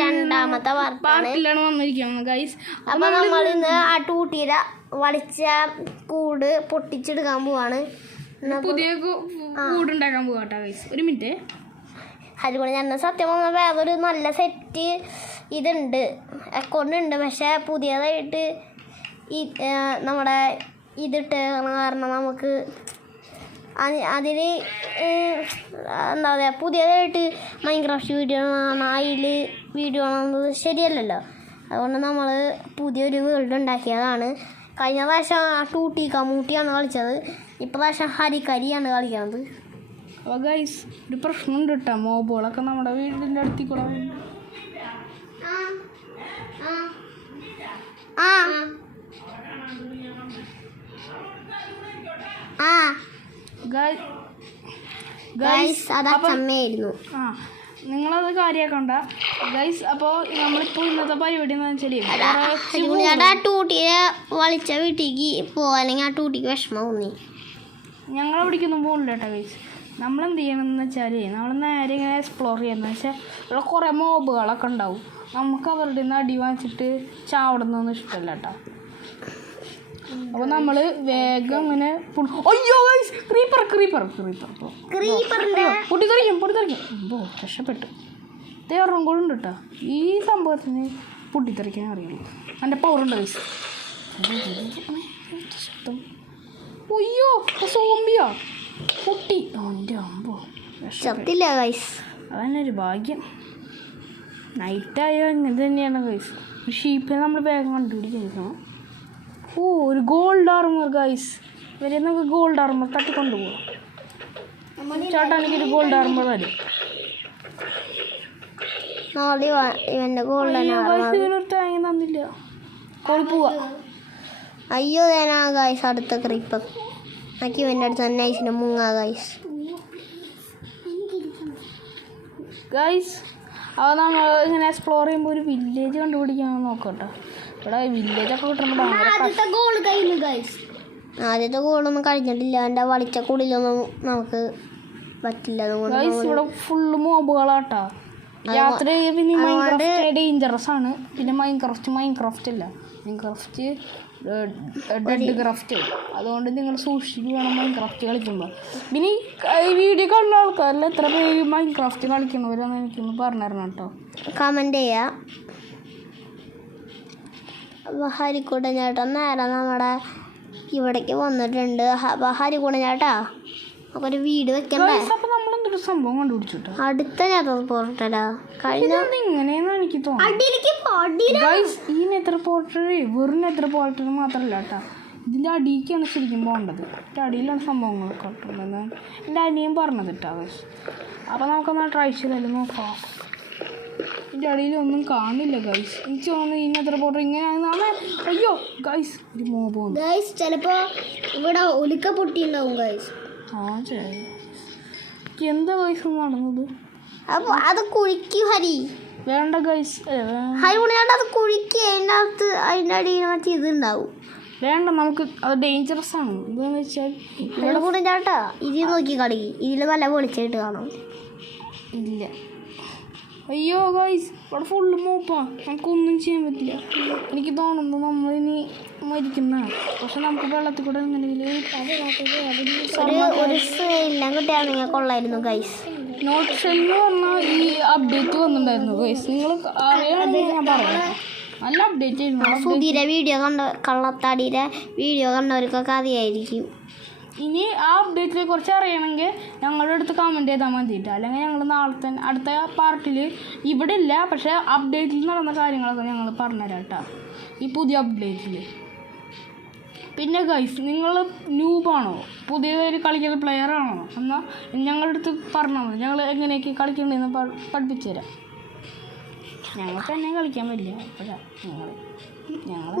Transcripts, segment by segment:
രണ്ടാമത്തെ പാർട്ടിലാണ് വന്നിരിക്കുന്നത് ഗൈസ്. അപ്പൊ നമ്മൾ ഇന്ന് ആ ടൂട്ടിയുടെ വളിച്ച കൂട് പൊട്ടിച്ചെടുക്കാൻ പോവാണ്. പുതിയ കൂടുണ്ടാക്കാൻ പോവാട്ടോ ഗൈസ്. ഒരു മിനിറ്റ്. അതുകൊണ്ട് ഞാൻ സത്യം പറഞ്ഞാൽ വേറൊരു നല്ല സെറ്റ് ഇതുണ്ട്, അക്കൗണ്ട് ഉണ്ട്. പക്ഷെ പുതിയതായിട്ട് നമ്മുടെ ഇതിട്ട് കാരണം നമുക്ക് അതിൽ എന്താ പറയുക, പുതിയതായിട്ട് മൈൻക്രാഫ്റ്റ് വീഡിയോ അതിൽ വീഡിയോ കാണുന്നത് ശരിയല്ലല്ലോ. അതുകൊണ്ട് നമ്മൾ പുതിയൊരു വേൾഡ് ഉണ്ടാക്കിയതാണ്. കഴിഞ്ഞ പ്രാവശ്യം ടൂട്ടി കമ്മൂട്ടിയാണ് കളിച്ചത്, ഇപ്രാവശ്യം ഹരിക്കരിയാണ് കളിക്കുന്നത്. അപ്പോൾ ഗൈസ് ഒരു പ്രശ്നമുണ്ട് കേട്ടോ, മോബുകളൊക്കെ നമ്മുടെ വീടിൻ്റെ അടുത്തിൽ കൂടെ നിങ്ങളത് കാര്യമാക്കണ്ട ഗൈസ്. അപ്പോൾ നമ്മളിപ്പോൾ ഇന്നത്തെ പരിപാടി എന്ന് വെച്ചാൽ ആ ടൂട്ടിയെ വളിച്ച വീട്ടിലേക്ക് പോവാല്ലെങ്കിൽ ആ ടൂട്ടിക്ക് വിഷമം തോന്നി. ഞങ്ങളെവിടേക്കൊന്നും പോകണില്ല കേട്ടോ ഗൈസ്. നമ്മളെന്ത് ചെയ്യണമെന്ന് വെച്ചാൽ നമ്മൾ നേരെ ഇങ്ങനെ എക്സ്പ്ലോർ ചെയ്യുന്നത് വെച്ചാൽ ഇവിടെ കുറേ മോബുകളൊക്കെ ഉണ്ടാവും. നമുക്ക് അവരുടെ നിന്ന് അടി വാങ്ങിച്ചിട്ട് ചാവടുന്നൊന്നും ഇഷ്ടമല്ല കേട്ടോ. അപ്പോൾ നമ്മൾ വേഗം ഇങ്ങനെ അയ്യോ ക്രീപ്പർ പൊട്ടിത്തെറിക്കും. രക്ഷപ്പെട്ടു. തേറും കൂടെ ഉണ്ട് കേട്ടോ. ഈ സംഭവത്തിന് പൊട്ടിത്തെറിക്കാൻ അറിയുള്ളൂ. എൻ്റെ പവറുണ്ട് ഗൈസ്. അയ്യോ സോംബിയാ പൊട്ടി. എൻ്റെ അമ്പോ ചത്തില്ല ഗൈസ്. അതന്നെ ഒരു ഭാഗ്യം. നൈറ്റായോ ഇങ്ങനെ തന്നെയാണ് ഗൈസ്. ഒരു ഷീപ്പിനെ നമ്മൾ വേഗം കണ്ടുപിടിക്കണം. ഓ ഒരു ഗോൾഡ് ആർമർ ഗൈസ്. ഇവരെ നമുക്ക് ഗോൾഡ് ആർമർ തട്ടിക്കൊണ്ടുപോകാം. ചേട്ടാ എനിക്കൊരു ഗോൾഡ് ആർമർ തരും. ഇവനൊരു തേങ്ങ തന്നില്ല. കോഴി പോവാ. അയ്യോ തേനാ ഗൈസ്. അടുത്ത ക്രീപ്പർ ആക്കി ഇവൻ്റെ അടുത്ത് തന്നെ ഐസിന് മുങ്ങാ ഗൈസ്. അപ്പോൾ നമ്മൾ ഇങ്ങനെ എക്സ്പ്ലോർ ചെയ്യുമ്പോൾ ഒരു വില്ലേജ് കണ്ടുപിടിക്കാൻ നോക്കട്ടോ. ഇവിടെ വില്ലേജൊക്കെ കിട്ടുമ്പോൾ ആദ്യത്തെ ഗോളൊന്നും കഴിഞ്ഞിട്ടില്ല. എൻ്റെ വളിച്ച കൂടിലൊന്നും നമുക്ക് പറ്റില്ല. ഇവിടെ ഫുള്ള് മോബുകളാട്ടോ. രാത്രി പിന്നെ മൈൻക്രാഫ്റ്റ് ഡേഞ്ചറസ് ആണ്. പിന്നെ മൈൻക്രാഫ്റ്റ് അല്ല, മൈൻക്രാഫ്റ്റ് ഡെഡ് ക്രാഫ്റ്റ്. അതുകൊണ്ട് നിങ്ങൾ സൂക്ഷിച്ച് വേണം മൈൻക്രാഫ്റ്റ് കളിക്കുമ്പോൾ. പിന്നെ ഈ വീഡിയോ കാണുന്ന ആൾക്കാരിൽ എത്ര പേര് മൈൻക്രാഫ്റ്റ് കളിക്കണവരെന്ന് എനിക്കൊന്ന് പറഞ്ഞു തരണം കേട്ടോ. കമൻറ്റ് ചെയ്യാം. ഹരിക്കൂട്ടൻ ചേട്ടൻ നേരെ നമ്മുടെ ഇവിടേക്ക് വന്നിട്ടുണ്ട്. ഹരിക്കൂട്ടൻ ചേട്ടാ നമുക്കൊരു വീട് വെക്കണ്ടേ? നമ്മളെന്തൊരു സംഭവം കണ്ടുപിടിച്ചു. അടുത്ത ചേട്ടൻ പോർട്ടലാ കഴിഞ്ഞ ഇങ്ങനെയെന്ന് എനിക്ക് തോന്നുന്നു. ഈ നെത്ര പോർട്ടൽ വെറും നെത്ര പോർട്ടൽ മാത്രമല്ല കേട്ടോ, ഇതിൻ്റെ അടിയിലേക്കാണ് ശരിക്കും പോകേണ്ടത്. ഇതിൻ്റെ അടിയിലാണ് സംഭവങ്ങളൊക്കെ കിട്ടുന്നത്. എൻ്റെ അനിയൻ പറഞ്ഞത് കേട്ടോ ഗൈസ്. അപ്പോൾ നമുക്കൊന്ന് ട്രൈ ചെയ്താലും നോക്കാം. ഇതിൻ്റെ അടിയിലൊന്നും കാണില്ല ഗൈസ്. എനിക്ക് തോന്നുന്നു ഈ നെത്ര പോർട്ടൽ ഇങ്ങനെയാണ്. അയ്യോ ഗൈസ് ഒരു മോബ് ഗൈസ്. ചിലപ്പോൾ ഇവിടെ ഒലിക്ക പൊട്ടിയുണ്ടാവും ഗൈസ്. ശരി. എന്താ ഗൈസ് നടന്നത്? അപ്പോൾ അത് കുഴിക്കും ഹരി. വേണ്ട ഗൈസ്, അത് കുഴിക്കുക. അതിൻ്റെ അടിയിൽ മറ്റേ ഇതുണ്ടാവും. വേണ്ട, നമുക്ക് അത് ഡേഞ്ചറസ് ആണ്. എന്താണെന്ന് വെച്ചാൽ ഇവിടെ കൂടെ ചേട്ടാ ഇതിൽ നോക്കി കളിക്കും. ഇതിൽ നല്ല പൊളിച്ചായിട്ട് കാണാം. ഇല്ല. അയ്യോ ഗൈസ് ഇവിടെ ഫുള്ള് മോപ്പാ. നമുക്കൊന്നും ചെയ്യാൻ പറ്റില്ല. എനിക്ക് തോന്നുന്നു നമ്മളിനി മരിക്കുന്ന. പക്ഷെ നമുക്ക് വെള്ളത്തിൽ കൂടെ എങ്ങനെയെങ്കിലും കൊള്ളായിരുന്നു ഗൈസ്. നോട്ട് ഷെൽ എന്ന് പറഞ്ഞാൽ ഈ അപ്ഡേറ്റ് വന്നിട്ടുണ്ടായിരുന്നു ഗൈസ്. നിങ്ങൾ അറിയാമെങ്കിൽ ഞാൻ പറയാം. നല്ല അപ്ഡേറ്റ് ആയിരുന്നു. സുധീരെ വീഡിയോ കള്ളത്താടിയുടെ വീഡിയോ കണ്ടവർക്കൊക്കെ അറിയായിരിക്കും. ഇനി ആ അപ്ഡേറ്റിനെ കുറിച്ച് അറിയണമെങ്കിൽ ഞങ്ങളുടെ അടുത്ത് കമൻറ്റ് ചെയ്താൽ മതിയിട്ട്. അല്ലെങ്കിൽ ഞങ്ങൾ നാളെ തന്നെ അടുത്ത പാർട്ടിൽ ഇവിടെ ഇല്ല, പക്ഷേ അപ്ഡേറ്റിൽ നടന്ന കാര്യങ്ങളൊക്കെ ഞങ്ങൾ പറഞ്ഞുതരാം കേട്ടോ, ഈ പുതിയ അപ്ഡേറ്റിൽ. പിന്നെ ഗൈസ് നിങ്ങൾ ന്യൂബാണോ, പുതിയതായിട്ട് കളിക്കുന്ന പ്ലെയർ ആണോ എന്നാൽ ഞങ്ങളുടെ അടുത്ത് പറഞ്ഞാൽ മതി. ഞങ്ങൾ എങ്ങനെയൊക്കെ കളിക്കണ്ടെന്ന് പഠിപ്പിച്ചു തരാം. ഞങ്ങൾക്ക് തന്നെ കളിക്കാൻ പറ്റില്ല. അപ്പോഴാണ്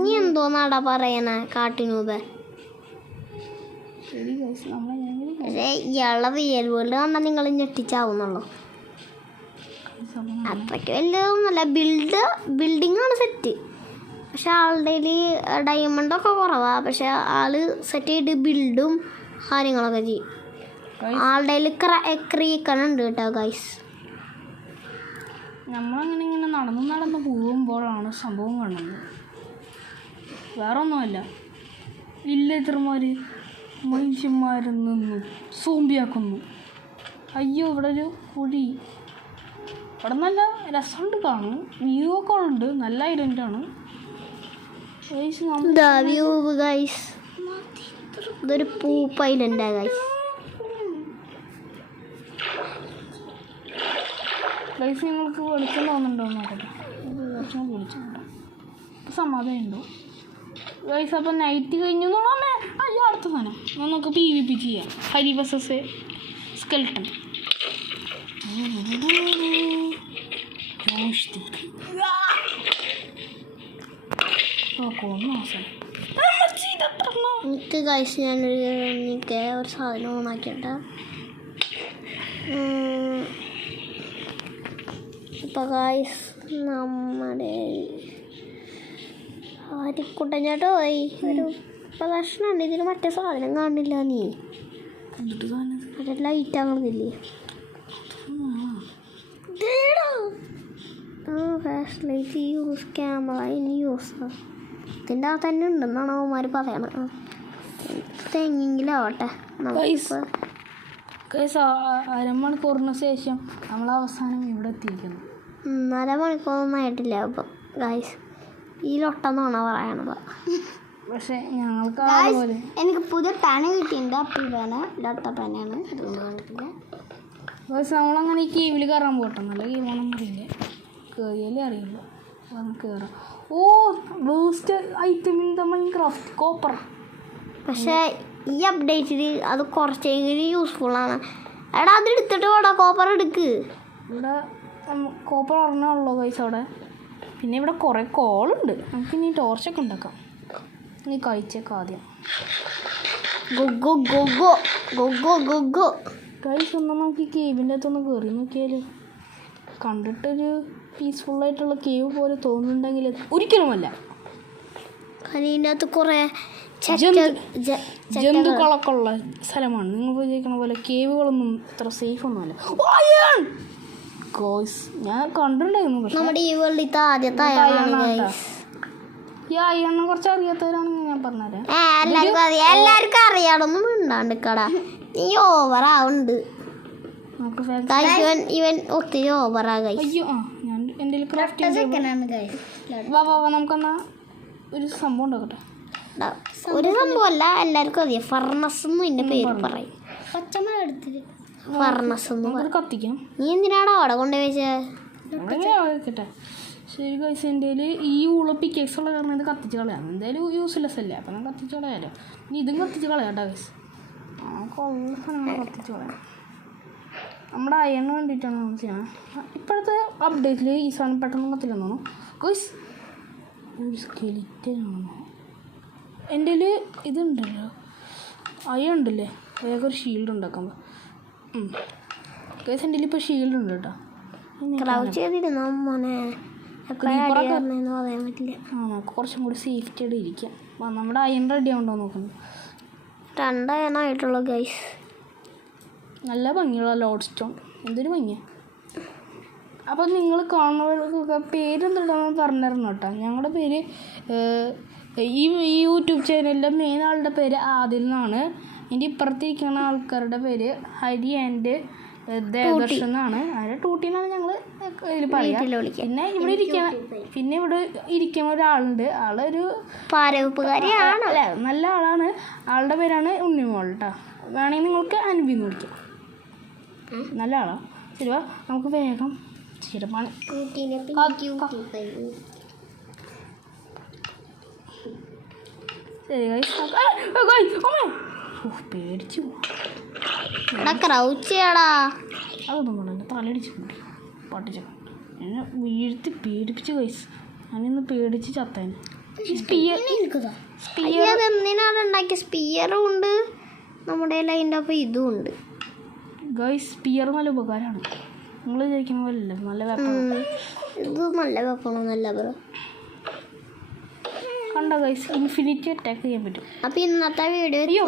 നീ എന്തോന്നാടാ പറയണേ കാട്ടിനൂപേ? ഇയാളുടെ റിയൽ വേൾഡ് കണ്ടാൽ നിങ്ങൾ ഞെട്ടിച്ചാവുന്നുള്ളൂ. അത്രയ്ക്ക് വലുതൊന്നുമല്ല. ബിൽഡിംഗ് ആണ് സെറ്റ്. പക്ഷെ ആളുടെ ഡയമണ്ടൊക്കെ കുറവാണ്. പക്ഷെ ആള് സെറ്റ് ചെയ്തിട്ട് ബിൽഡും കാര്യങ്ങളൊക്കെ ചെയ്യും. ആളുടെ ക്രീക്കണുണ്ട് കേട്ടോ ഗൈസ്. നമ്മളങ്ങനെ ഇങ്ങനെ നടന്ന് പോകുമ്പോഴാണ് സംഭവം കാണുന്നത്. വേറെ ഒന്നുമല്ല, വില്ലേജർമാർ മനുഷ്യന്മാരിൽ നിന്നും സോംബിയാക്കുന്നു. അയ്യോ, ഇവിടെ ഒരു കുഴി. ഇവിടെ നല്ല രസമുണ്ട് കാണും, വ്യൂ ഒക്കെ ഉണ്ട്, നല്ല ഐലൻഡാണ്. ഇതൊരു പൂപ്പ് ഐലൻഡാ ഗൈസ്. ഗൈസ് നിങ്ങൾക്ക് വെളിച്ചം തോന്നുന്നുണ്ടോ നോക്കട്ടെ. കുറച്ചും വിളിച്ചിട്ടുണ്ടോ സമാധാനം ഉണ്ടോ ഗൈസ്? അപ്പം നൈറ്റ് കഴിഞ്ഞു തോന്നാമേ. അയ്യോ, അടുത്ത സാധനം നമുക്ക് PvP ചെയ്യാം. Hari vs skeleton. എനിക്ക് ഗൈസ് ഞാനൊരു സാധനം ഓണാക്കിയിട്ട് ഇപ്പം ഗൈസ് നമ്മുടെ ആരിക്കുട്ടഞ്ഞാട്ടോ ഒരു പ്രദർശനമുണ്ട്. ഇതിന് മറ്റേ സാധനം കാണില്ല. നീ മറ്റേ ലൈറ്റ് ആകുന്നില്ലേ? ഫ്ലാഷ് ലൈറ്റ് യൂസ് ക്യാമറ ഇനി യൂസ് ഇതിൻ്റെ അകത്ത് തന്നെ ഉണ്ടെന്നാണ് അവന്മാർ പറയണത്. തെങ്ങിലാവട്ടെ. അരമണിക്കൂറിന് ശേഷം നമ്മൾ അവസാനം ഇവിടെ എത്തിയിരിക്കുന്നു. 1/2 മണിക്കൂറൊന്നും ആയിട്ടില്ല. അപ്പം ഗൈസ് ഈ ലൊട്ടെന്നാണ് പറയണത്. പക്ഷെ ഞങ്ങൾക്ക് എനിക്ക് പുതിയ പാന കിട്ടിയിട്ടുണ്ട്. അപ്പം ഇതാണ് ലൊട്ട പാനാണ്. അതുകൊണ്ട് കണ്ടിട്ടില്ല. പക്ഷെ നമ്മളങ്ങനെ ഈ കേവിൽ കയറാൻ പോട്ടെ. നല്ല കേവാണെന്ന് അറിയില്ല, കയറിയാലേ അറിയുള്ളൂ. നമുക്ക് കയറാം. ഓ, boost item in the Minecraft copper. പക്ഷേ ഈ അപ്ഡേറ്റിൽ അത് കുറച്ചെങ്കിലും യൂസ്ഫുള്ളാണ്. എടാ അത് എടുത്തിട്ട് വേടാ, കോപ്പർ എടുക്ക്. ഇവിടെ കോപ്പർ പറഞ്ഞുള്ളൂ പൈസ അവിടെ. പിന്നെ ഇവിടെ കുറേ കോളുണ്ട്. നമുക്ക് ഇനി ടോർച്ചൊക്കെ ഉണ്ടാക്കാം. നീ കഴിച്ചേക്കാം ആദ്യം. കഴിച്ച് ഒന്നും നമുക്ക് ഈ കേവിൻ്റെ അകത്തൊന്ന് കയറി നോക്കിയാൽ കണ്ടിട്ടൊരു പീസ്ഫുള്ളായിട്ടുള്ള കേവ് പോലെ തോന്നുന്നുണ്ടെങ്കിൽ ഒരിക്കലുമല്ല. അതിൻ്റെ അകത്ത് കുറേ ജന്തുക്കളൊക്കെ ഉള്ള സ്ഥലമാണ്. നിങ്ങൾ വിചാരിക്കണ പോലെ കേവുകളൊന്നും അത്ര സേഫ് ഒന്നുമല്ല. ഞാൻ കണ്ടിട്ടുണ്ടായിരുന്നു. പക്ഷേ നമ്മുടെ ഈ വേൾഡിലത്തെ ആദ്യത്തെ ഈ അയ്യണ്ണ കുറച്ച് അറിയാത്തവരാണെന്ന് ഞാൻ പറഞ്ഞുതരാം. എല്ലാവർക്കും അറിയാതൊന്നും ഉണ്ടാണ്ടിക്കടാ. നീ ഓവറാവുണ്ട്. ഇവൻ ഒത്തിരി ഓവറാകായി. അയ്യോ, ഞാൻ എൻ്റെ നമുക്കെന്നാ ഒരു സംഭവം ഉണ്ടാക്കട്ടെ. ഒരു സംഭവമല്ല, എല്ലാവർക്കും അറിയാം. ഫർണസ് എന്ന് ഇതിൻ്റെ പേര് പറയും. ഫർണസ് എന്ന് കത്തിക്കാം. നീ എന്തിനാണോ അവിടെ കൊണ്ടുപോയി വെക്കട്ടെ? ശരി ഗൈസ്, എൻ്റെ ഈ ഉള്ള പിക്കേക്സ് ഉള്ള കാരണം ഇത് കത്തിച്ച് കളയാം. എന്തായാലും യൂസ്ലെസ് അല്ലേ, അപ്പം ഞാൻ കത്തിച്ച് കളയാലോ. ഇനി ഇതും കത്തിച്ച് കളയാട്ടോ ഗൈസ്. നമുക്കുള്ള സാധനങ്ങൾ കത്തിച്ച് കളയാം. നമ്മുടെ അയണ് വേണ്ടിയിട്ടാണ് നമ്മൾ ചെയ്യണം. ഇപ്പോഴത്തെ അപ്ഡേറ്റിൽ ഈ സാധനം പെട്ടെന്ന് കത്തില്ലെന്ന് തോന്നുന്നു ഗൈസ്. ഒരു സ്കെലിറ്റനാണോ എൻ്റെ ഇതുണ്ടല്ലോ, അയ ഉണ്ടല്ലേ, വേഗം ഒരു ഷീൽഡ് ഉണ്ടാക്കാൻ. ഗൈസ് എൻ്റെ ഇപ്പോൾ ഷീൽഡ് ഉണ്ട് കേട്ടോ. നമുക്ക് കുറച്ചും കൂടി സേഫ്റ്റി ആയിട്ട് ഇരിക്കാം. നമ്മുടെ അയൺ റെഡി ആവുണ്ടോ നോക്കണം. 2 അയണായിട്ടുള്ളൂ ഗൈസ്. നല്ല ഭംഗിയുള്ള ലോഡ് സ്റ്റോൺ, എന്തൊരു ഭംഗിയാണ്. അപ്പോൾ നിങ്ങൾ കാണുന്നവർക്കൊക്കെ പേരെന്തുണ്ടെന്ന് പറഞ്ഞിരുന്നു കേട്ടോ. ഞങ്ങളുടെ പേര് ഈ യൂട്യൂബ് ചാനലിൻ്റെ മെയിൻ ആളുടെ പേര് ആദിൽ എന്നാണ്. എൻ്റെ ഇപ്പുറത്തിരിക്കുന്ന ആൾക്കാരുടെ പേര് ഹരി ആൻഡ് ദേവദർശൻ എന്നാണ്. അതിൻ്റെ ടൂട്ടിന്നാണ് ഞങ്ങൾ ഇതിൽ പറയുക. പിന്നെ ഇവിടെ ഇരിക്കുന്ന ഒരാളുണ്ട്. ആളൊരു പാരവെപ്പുകാരിയാണ്, അല്ലേ, നല്ല ആളാണ്. ആളുടെ പേരാണ് ഉണ്ണിമോൾ കേട്ടോ. വേണമെങ്കിൽ നിങ്ങൾക്ക് അനുഭവം വിളിക്കാം. നല്ല ആളാണ്. ശരി, നമുക്ക് വേഗം ചിരപ്പാണ്. ശരി പേടിച്ചു അതൊന്നും കൊണ്ടു തലയിടിച്ചിട്ടുണ്ട്. പൊട്ടിച്ചു എന്നെ വീഴ്ത്തി പേടിപ്പിച്ചു ഗൈസ്. ഞാനിന്ന് പേടിച്ച് ചത്തേനെ. എന്തിനാണ് ഉണ്ടാക്കിയ സ്പിയറും ഉണ്ട് നമ്മുടെ അതിൻ്റെ ഒപ്പം ഇതും ഉണ്ട് ഗൈസ്. സ്പിയർ നല്ല ഉപകാരമാണ്. നിങ്ങൾ വിചാരിക്കുന്ന പോലല്ലേ, നല്ല വെപ്പൺ. ഇത് നല്ല വെപ്പണൊന്നുമല്ല ബ്രോ. കണ്ടോ ഗൈസ്, ഇൻഫിനിറ്റി അറ്റാക്ക് ചെയ്യാൻ പറ്റും. അപ്പോൾ ഇന്നത്തെ വീഡിയോ